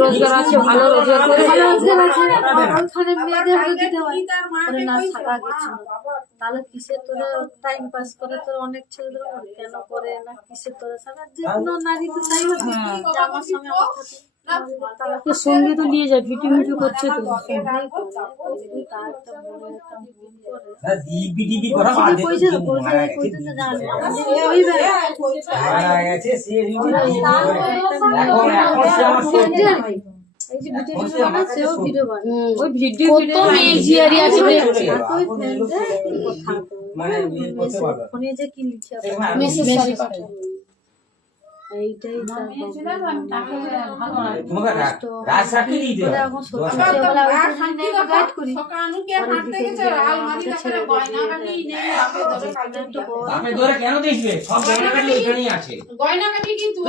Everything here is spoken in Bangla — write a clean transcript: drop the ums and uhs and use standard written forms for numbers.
রোজগার আছে, ভালো রোজগার করে তাহলে কিসের তোরা টাইম পাস করে তোর অনেক ছেলেদের কেন করে না কিসের তোরা সারা যে কোনো নারী তো চাই আমার সঙ্গে সঙ্গে তো নিয়ে যায়, ভিডিও ভিডিও করছে তো। ওই ভিডিও ফোনে যে কি লিখে এইটাই কেন দিয়েছে? সব গয়না কাটি এখানেই আছে। গয়না কাটি কিন্তু